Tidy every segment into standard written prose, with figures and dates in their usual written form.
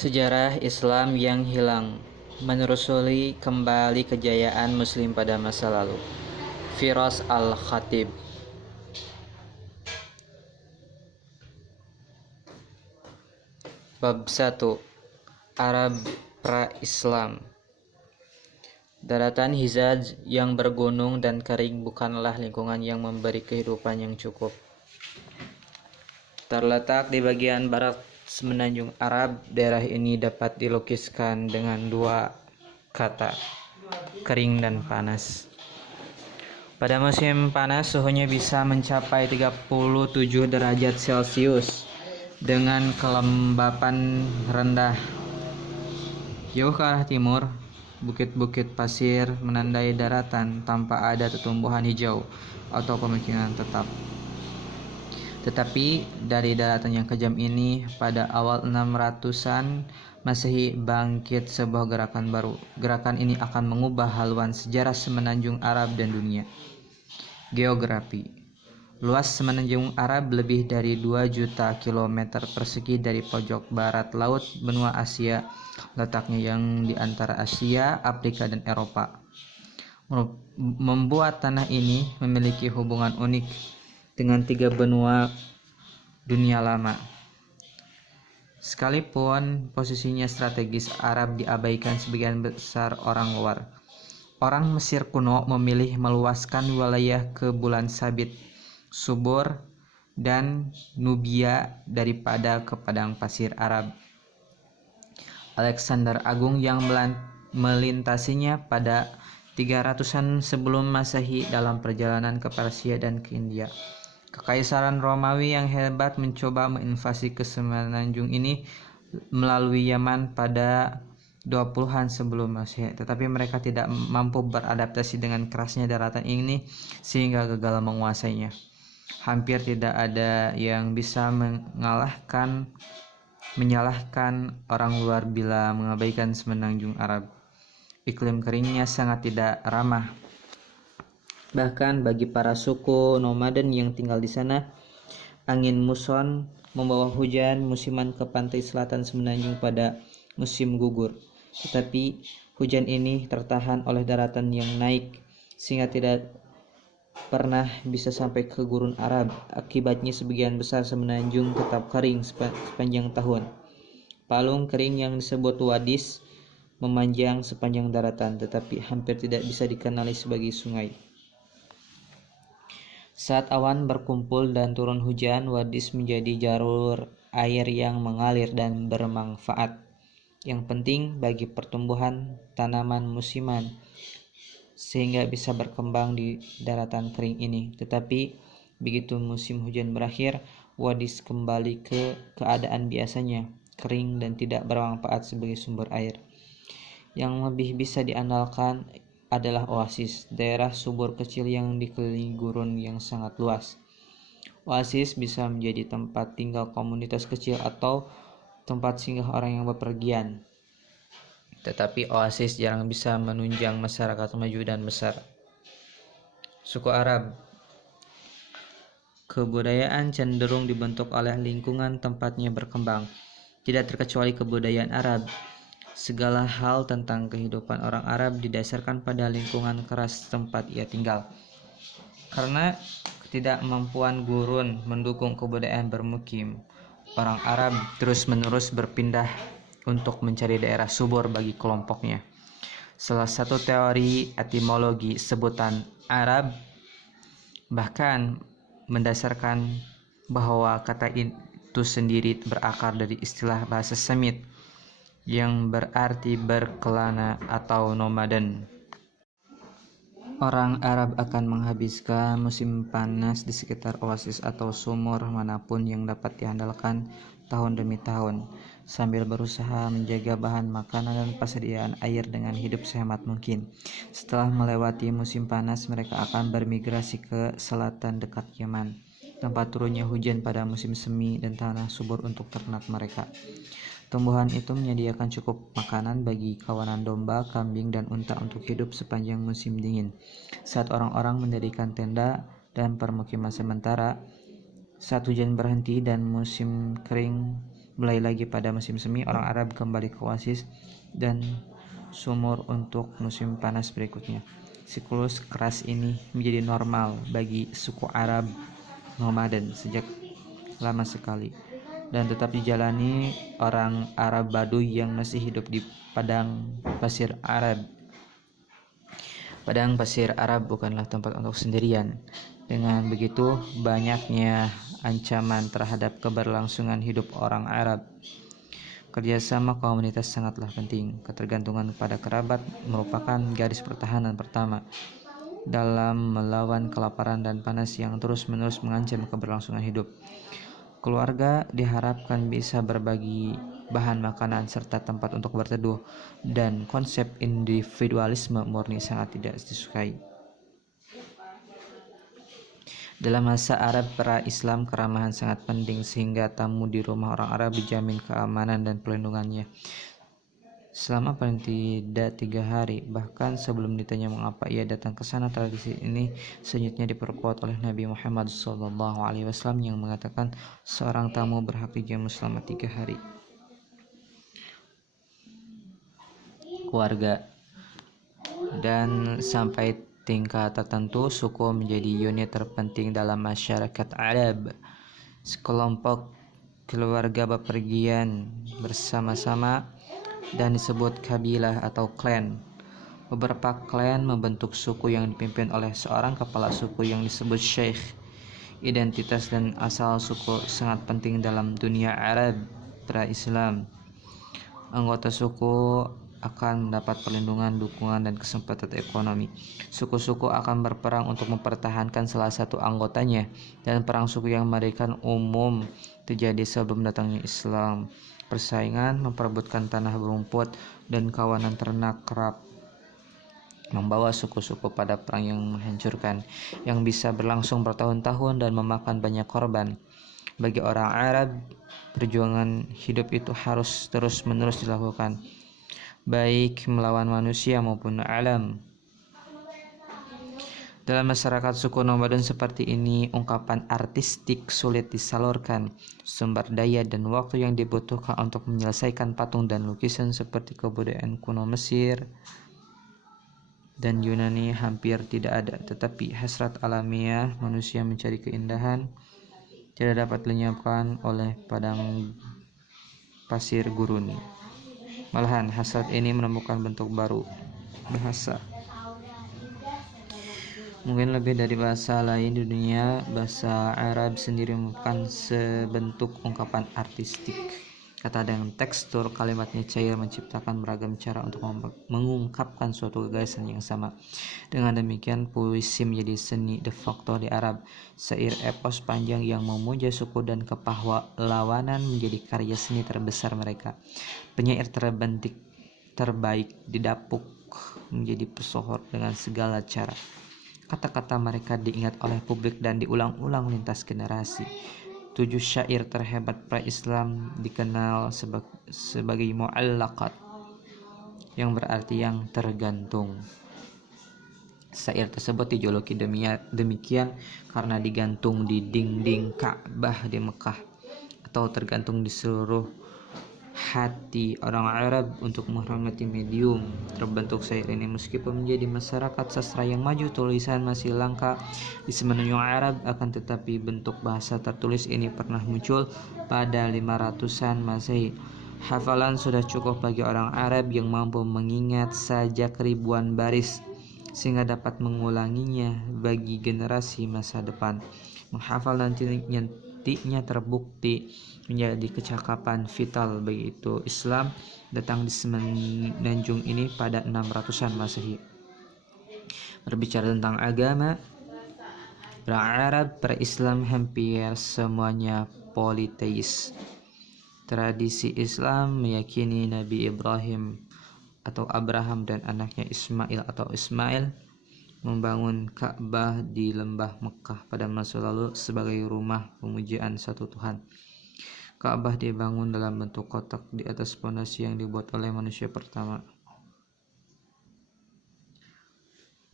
Sejarah Islam yang hilang menelusuri kembali kejayaan Muslim pada masa lalu. Firas Al-Khatib. Bab 1. Arab pra-Islam. Daratan Hijaz yang bergunung dan kering bukanlah lingkungan yang memberi kehidupan yang cukup. Terletak di bagian barat semenanjung Arab, daerah ini dapat dilukiskan dengan dua kata, kering dan panas. Pada musim panas suhunya bisa mencapai 37 derajat Celcius dengan kelembapan rendah. Jauh ke arah timur, bukit-bukit pasir menandai daratan tanpa ada tumbuhan hijau atau pemukiman tetap. Tetapi dari daratan yang kejam ini, pada awal 600-an Masehi bangkit sebuah gerakan baru. Gerakan ini akan mengubah haluan sejarah semenanjung Arab dan dunia. Geografi. Luas semenanjung Arab lebih dari 2 juta kilometer persegi dari pojok barat laut benua Asia, letaknya yang di antara Asia, Afrika, dan Eropa. Membuat tanah ini memiliki hubungan unik dengan 3 benua dunia lama. Sekalipun posisinya strategis, Arab diabaikan sebagian besar orang luar. Orang Mesir kuno memilih meluaskan wilayah ke bulan sabit, subur, dan Nubia daripada ke padang pasir Arab. Alexander Agung yang melintasinya pada 300-an sebelum Masehi dalam perjalanan ke Persia dan ke India. Kekaisaran Romawi yang hebat mencoba menginvasi ke semenanjung ini melalui Yaman pada 20-an sebelum Masehi, tetapi mereka tidak mampu beradaptasi dengan kerasnya daratan ini sehingga gagal menguasainya. Hampir tidak ada yang bisa menyalahkan orang luar bila mengabaikan semenanjung Arab. Iklim keringnya sangat tidak ramah. Bahkan bagi para suku nomaden yang tinggal di sana, angin muson membawa hujan musiman ke pantai selatan semenanjung pada musim gugur. Tetapi hujan ini tertahan oleh daratan yang naik sehingga tidak pernah bisa sampai ke gurun Arab. Akibatnya sebagian besar semenanjung tetap kering sepanjang tahun. Palung kering yang disebut wadis memanjang sepanjang daratan, tetapi hampir tidak bisa dikenali sebagai sungai. Saat awan berkumpul dan turun hujan, wadis menjadi jalur air yang mengalir dan bermanfaat, yang penting bagi pertumbuhan tanaman musiman, sehingga bisa berkembang di daratan kering ini. Tetapi begitu musim hujan berakhir, wadis kembali ke keadaan biasanya, kering dan tidak bermanfaat sebagai sumber air. Yang lebih bisa diandalkan adalah oasis, daerah subur kecil yang dikelilingi gurun yang sangat luas. Oasis bisa menjadi tempat tinggal komunitas kecil atau tempat singgah orang yang bepergian. Tetapi oasis jarang bisa menunjang masyarakat maju dan besar. Suku Arab. Kebudayaan cenderung dibentuk oleh lingkungan tempatnya berkembang, tidak terkecuali kebudayaan Arab. Segala hal tentang kehidupan orang Arab didasarkan pada lingkungan keras tempat ia tinggal. Karena ketidakmampuan gurun mendukung kebudayaan bermukim, orang Arab terus-menerus berpindah untuk mencari daerah subur bagi kelompoknya. Salah satu teori etimologi sebutan Arab bahkan mendasarkan bahwa kata itu sendiri berakar dari istilah bahasa Semit yang berarti berkelana atau nomaden. Orang Arab akan menghabiskan musim panas di sekitar oasis atau sumur manapun yang dapat diandalkan tahun demi tahun, sambil berusaha menjaga bahan makanan dan persediaan air dengan hidup sehemat mungkin. Setelah melewati musim panas, mereka akan bermigrasi ke selatan dekat Yaman, tempat turunnya hujan pada musim semi dan tanah subur untuk ternak mereka. Tumbuhan itu menyediakan cukup makanan bagi kawanan domba, kambing, dan unta untuk hidup sepanjang musim dingin. Saat orang-orang mendirikan tenda dan permukiman sementara, saat hujan berhenti dan musim kering Mulai lagi pada musim semi, orang Arab kembali ke oasis dan sumur untuk musim panas berikutnya. Siklus keras ini menjadi normal bagi suku Arab nomaden sejak lama sekali dan tetap dijalani orang Arab Baduy yang masih hidup di padang pasir Arab. Padang pasir Arab bukanlah tempat untuk sendirian. Dengan begitu, banyaknya ancaman terhadap keberlangsungan hidup orang Arab. Kerjasama komunitas sangatlah penting. Ketergantungan pada kerabat merupakan garis pertahanan pertama dalam melawan kelaparan dan panas yang terus-menerus mengancam keberlangsungan hidup. Keluarga diharapkan bisa berbagi bahan makanan serta tempat untuk berteduh, dan konsep individualisme murni sangat tidak disukai. Dalam masa Arab pra-Islam, keramahan sangat penting sehingga tamu di rumah orang Arab dijamin keamanan dan pelindungannya selama paling tidak 3 hari. Bahkan sebelum ditanya mengapa ia datang ke sana, tradisi ini selanjutnya diperkuat oleh Nabi Muhammad SAW yang mengatakan seorang tamu berhak dijamu selama 3 hari. Keluarga dan sampai tingkat tertentu, suku menjadi unit terpenting dalam masyarakat Arab. Sekelompok keluarga bepergian bersama-sama dan disebut kabilah atau klan. Beberapa klan membentuk suku yang dipimpin oleh seorang kepala suku yang disebut syekh. Identitas dan asal suku sangat penting dalam dunia Arab pra-Islam. Anggota suku akan mendapat perlindungan, dukungan, dan kesempatan ekonomi. Suku-suku akan berperang untuk mempertahankan salah satu anggotanya, dan perang suku yang mengerikan umum terjadi sebelum datangnya Islam. Persaingan memperebutkan tanah berumput dan kawanan ternak kerap membawa suku-suku pada perang yang menghancurkan, yang bisa berlangsung bertahun-tahun dan memakan banyak korban. Bagi orang Arab, perjuangan hidup itu harus terus-menerus dilakukan, baik melawan manusia maupun alam. Dalam masyarakat suku nomaden seperti ini, ungkapan artistik sulit disalurkan. Sumber daya dan waktu yang dibutuhkan untuk menyelesaikan patung dan lukisan seperti kebudayaan kuno Mesir dan Yunani hampir tidak ada. Tetapi hasrat alamiah manusia mencari keindahan tidak dapat dilenyapkan oleh padang pasir gurun. Malahan hasrat ini menemukan bentuk baru, bahasa. Mungkin lebih dari bahasa lain di dunia, bahasa Arab sendiri merupakan sebentuk ungkapan artistik. Kata dengan tekstur kalimatnya cair menciptakan beragam cara untuk mengungkapkan suatu gagasan yang sama. Dengan demikian, puisi menjadi seni de facto di Arab. Syair epos panjang yang memuja suku dan kepahlawanan menjadi karya seni terbesar mereka. Penyair terbaik didapuk menjadi pesohor dengan segala cara. Kata-kata mereka diingat oleh publik dan diulang-ulang lintas generasi. 7 syair terhebat pra-Islam dikenal sebagai mu'allaqat, yang berarti yang tergantung. Syair tersebut dijuluki demikian karena digantung di dinding Ka'bah di Mekah, atau tergantung di seluruh hati orang Arab untuk menghormati medium terbentuk syair ini. Meskipun menjadi masyarakat sastra yang maju, tulisan masih langka di semenanjung Arab, akan tetapi bentuk bahasa tertulis ini pernah muncul pada 500-an Masehi. Hafalan sudah cukup bagi orang Arab yang mampu mengingat sajak ribuan baris sehingga dapat mengulanginya bagi generasi masa depan. Menghafal nantinya terbukti menjadi kecakapan vital. Bagi itu Islam datang di semenanjung ini pada 600-an Masehi. Berbicara tentang agama, orang Arab pra-Islam hampir semuanya politeis. Tradisi Islam meyakini Nabi Ibrahim atau Abraham dan anaknya Ismail atau Ismail membangun Ka'bah di lembah Mekah pada masa lalu sebagai rumah pemujaan satu Tuhan. Ka'bah dibangun dalam bentuk kotak di atas fondasi yang dibuat oleh manusia pertama.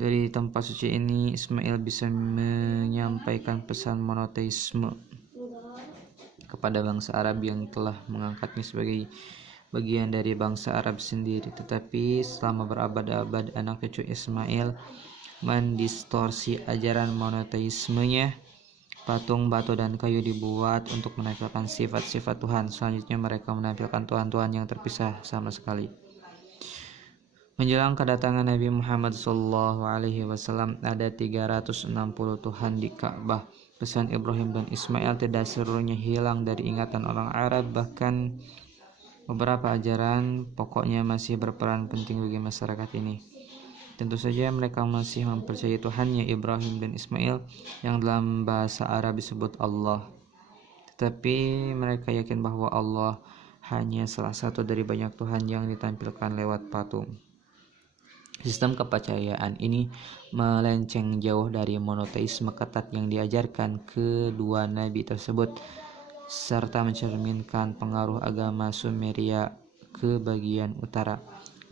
Dari tempat suci ini, Ismail bisa menyampaikan pesan monoteisme. kepada bangsa Arab yang telah mengangkatnya sebagai bagian dari bangsa Arab sendiri. Tetapi selama berabad-abad anak cucu Ismail mendistorsi ajaran monoteismenya. Patung, batu, dan kayu dibuat untuk menampilkan sifat-sifat Tuhan. Selanjutnya mereka menampilkan Tuhan-Tuhan yang terpisah sama sekali. Menjelang kedatangan Nabi Muhammad SAW, ada 360 Tuhan di Ka'bah. Pesan Ibrahim dan Ismail tidak seluruhnya hilang dari ingatan orang Arab, bahkan beberapa ajaran pokoknya masih berperan penting bagi masyarakat ini. Tentu saja mereka masih mempercayai Tuhannya Ibrahim dan Ismail yang dalam bahasa Arab disebut Allah. Tetapi mereka yakin bahwa Allah hanya salah satu dari banyak Tuhan yang ditampilkan lewat patung. Sistem kepercayaan ini melenceng jauh dari monoteisme ketat yang diajarkan kedua nabi tersebut, serta mencerminkan pengaruh agama Sumeria ke bagian utara.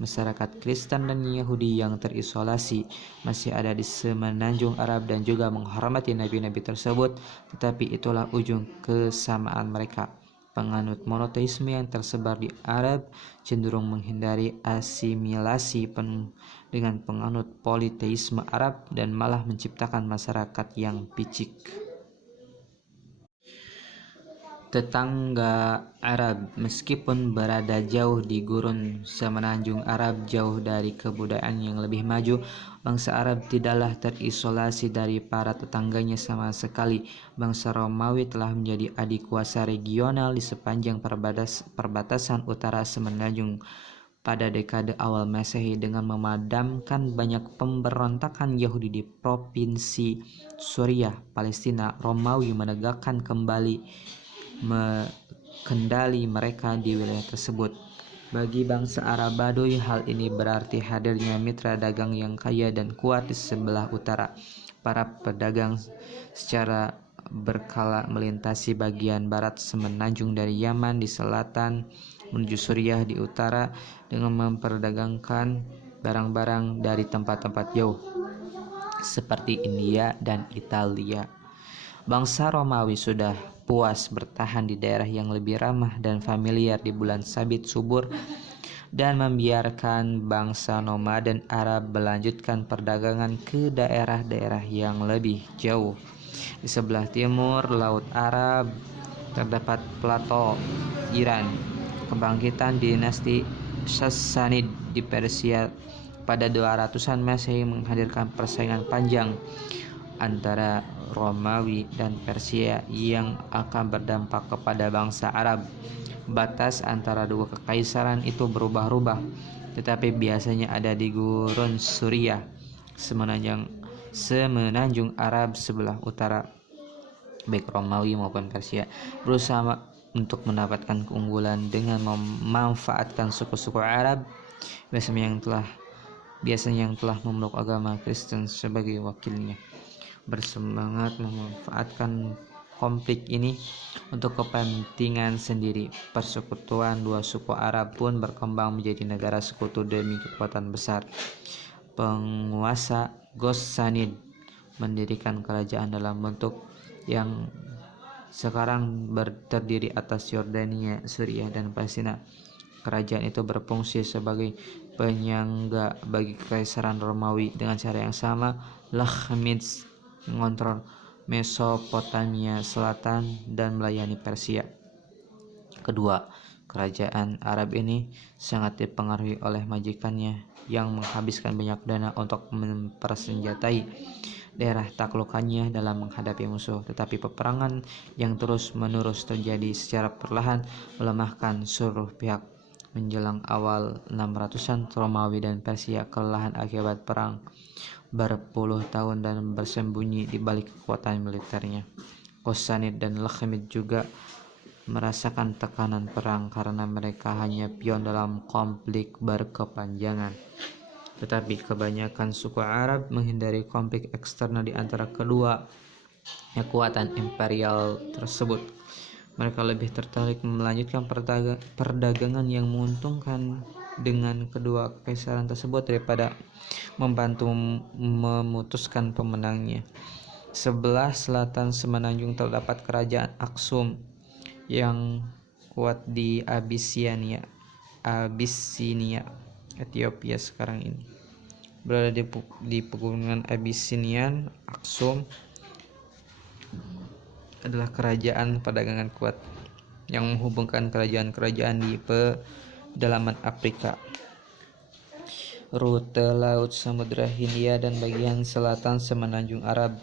Masyarakat Kristen dan Yahudi yang terisolasi masih ada di semenanjung Arab dan juga menghormati nabi-nabi tersebut, tetapi itulah ujung kesamaan mereka. Penganut monoteisme yang tersebar di Arab cenderung menghindari asimilasi penuh dengan penganut politeisme Arab dan malah menciptakan masyarakat yang picik. Tetangga Arab, meskipun berada jauh di gurun semenanjung Arab, jauh dari kebudayaan yang lebih maju, bangsa Arab tidaklah terisolasi dari para tetangganya sama sekali. Bangsa Romawi telah menjadi adik kuasa regional di sepanjang perbatasan utara semenanjung pada dekade awal Masehi dengan memadamkan banyak pemberontakan Yahudi di provinsi Suriah, Palestina. Romawi menegakkan kembali kendali mereka di wilayah tersebut. Bagi bangsa Arab Baduy, hal ini berarti hadirnya mitra dagang yang kaya dan kuat di sebelah utara. Para pedagang secara berkala melintasi bagian barat semenanjung dari Yaman di selatan menuju Suriah di utara dengan memperdagangkan barang-barang dari tempat-tempat jauh seperti India dan Italia. Bangsa Romawi sudah puas bertahan di daerah yang lebih ramah dan familiar di bulan sabit subur dan membiarkan bangsa nomaden Arab melanjutkan perdagangan ke daerah-daerah yang lebih jauh. Di sebelah timur Laut Arab terdapat plato Iran. Kebangkitan dinasti Sassanid di Persia pada 200-an Masehi menghadirkan persaingan panjang antara Romawi dan Persia yang akan berdampak kepada bangsa Arab. Batas antara dua kekaisaran itu berubah-ubah, tetapi biasanya ada di gurun Suriah, semenanjung Arab sebelah utara. Baik Romawi maupun Persia berusaha untuk mendapatkan keunggulan dengan memanfaatkan suku-suku Arab biasanya yang telah memeluk agama Kristen sebagai wakilnya. Bersemangat memanfaatkan konflik ini untuk kepentingan sendiri. Persekutuan dua suku Arab pun berkembang menjadi negara sekutu demi kekuatan besar. Penguasa Ghassanid mendirikan kerajaan dalam bentuk yang sekarang terdiri atas Yordania, Suriah, dan Palestina. Kerajaan itu berfungsi sebagai penyangga bagi Kekaisaran Romawi. Dengan cara yang sama, Lakhmids mengontrol Mesopotamia Selatan dan melayani Persia. Kedua kerajaan Arab ini sangat dipengaruhi oleh majikannya yang menghabiskan banyak dana untuk mempersenjatai daerah taklukannya dalam menghadapi musuh. Tetapi peperangan yang terus-menerus terjadi secara perlahan melemahkan seluruh pihak. Menjelang awal 600-an, Romawi dan Persia kelelahan akibat perang berpuluh tahun dan bersembunyi di balik kekuatan militernya. Ghassanid dan Lakhmid juga merasakan tekanan perang karena mereka hanya pion dalam konflik berkepanjangan. Tetapi kebanyakan suku Arab menghindari konflik eksternal di antara kedua kekuatan imperial tersebut. Mereka lebih tertarik melanjutkan perdagangan yang menguntungkan dengan kedua kekaisaran tersebut daripada membantu memutuskan pemenangnya. Sebelah selatan semenanjung terdapat kerajaan Aksum yang kuat di Abyssinia, Ethiopia sekarang ini. Berada di pegunungan Abyssinian, Aksum adalah kerajaan perdagangan kuat yang menghubungkan kerajaan-kerajaan di pedalaman Afrika. Rute laut Samudra Hindia dan bagian selatan Semenanjung Arab.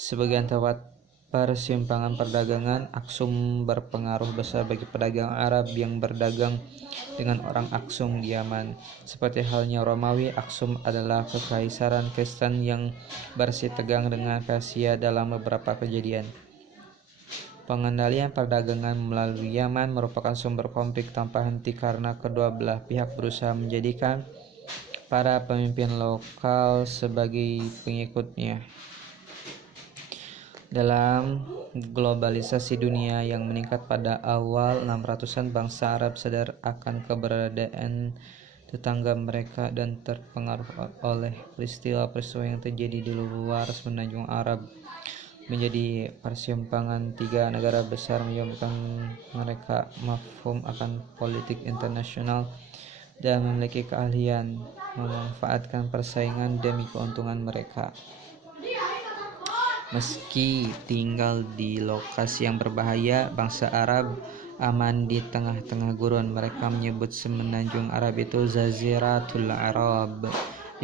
Sebagian tempat persimpangan perdagangan, Aksum berpengaruh besar bagi pedagang Arab yang berdagang dengan orang Aksum di Yaman. Seperti halnya Romawi, Aksum adalah kekaisaran Kristen yang bersitegang dengan Persia dalam beberapa kejadian. Pengendalian perdagangan melalui Yaman merupakan sumber konflik tanpa henti karena kedua belah pihak berusaha menjadikan para pemimpin lokal sebagai pengikutnya. Dalam globalisasi dunia yang meningkat pada awal 600-an, bangsa Arab sadar akan keberadaan tetangga mereka dan terpengaruh oleh peristiwa-peristiwa yang terjadi di luar Semenanjung Arab. Menjadi persimpangan tiga negara besar menyebabkan mereka mafhum akan politik internasional dan memiliki keahlian memanfaatkan persaingan demi keuntungan mereka. Meski tinggal di lokasi yang berbahaya, bangsa Arab aman di tengah-tengah gurun. Mereka menyebut Semenanjung Arab itu Jaziratul Arab,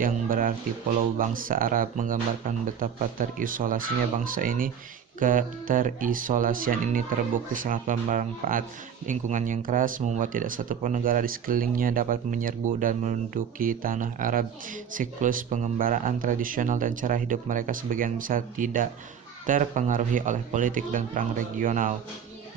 yang berarti pulau bangsa Arab, menggambarkan betapa terisolasinya bangsa ini. Keterisolasian ini terbukti sangat bermanfaat. Lingkungan yang keras membuat tidak satupun negara di sekelilingnya dapat menyerbu dan menduduki tanah Arab. Siklus pengembaraan tradisional dan cara hidup mereka sebagian besar tidak terpengaruhi oleh politik dan perang regional.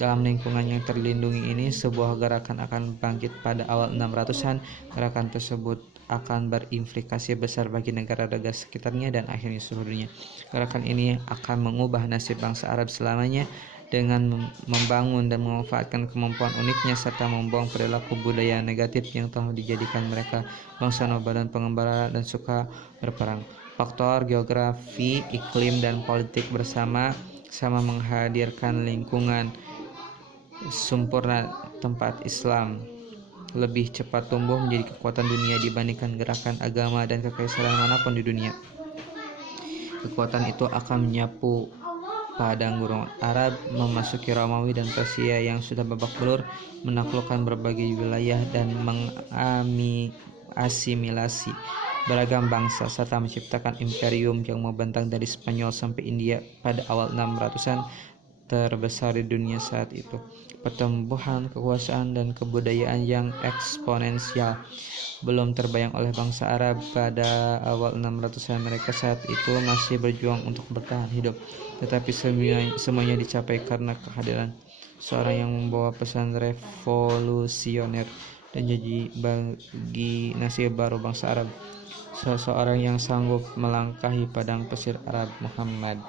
Dalam lingkungan yang terlindungi ini, sebuah gerakan akan bangkit pada awal 600-an. Gerakan tersebut akan berimplikasi besar bagi negara-negara sekitarnya dan akhirnya seluruh dunia. Gerakan ini akan mengubah nasib bangsa Arab selamanya dengan membangun dan memanfaatkan kemampuan uniknya serta membuang perilaku budaya negatif yang telah dijadikan mereka bangsa nobel dan pengembara dan suka berperang. Faktor geografi, iklim, dan politik bersama-sama menghadirkan lingkungan sempurna tempat Islam lebih cepat tumbuh menjadi kekuatan dunia dibandingkan gerakan agama dan kekaisaran manapun di dunia. Kekuatan itu akan menyapu padang gurun Arab, memasuki Romawi dan Persia yang sudah babak belur, menaklukkan berbagai wilayah dan mengasimilasi beragam bangsa, serta menciptakan imperium yang membentang dari Spanyol sampai India pada awal 600-an, terbesar di dunia saat itu. Pertumbuhan kekuasaan dan kebudayaan yang eksponensial belum terbayang oleh bangsa Arab pada awal 600-an. Mereka saat itu masih berjuang untuk bertahan hidup, tetapi semuanya dicapai karena kehadiran seorang yang membawa pesan revolusioner dan janji bagi nasib baru bangsa Arab. Seseorang yang sanggup melangkahi padang pasir Arab, Muhammad.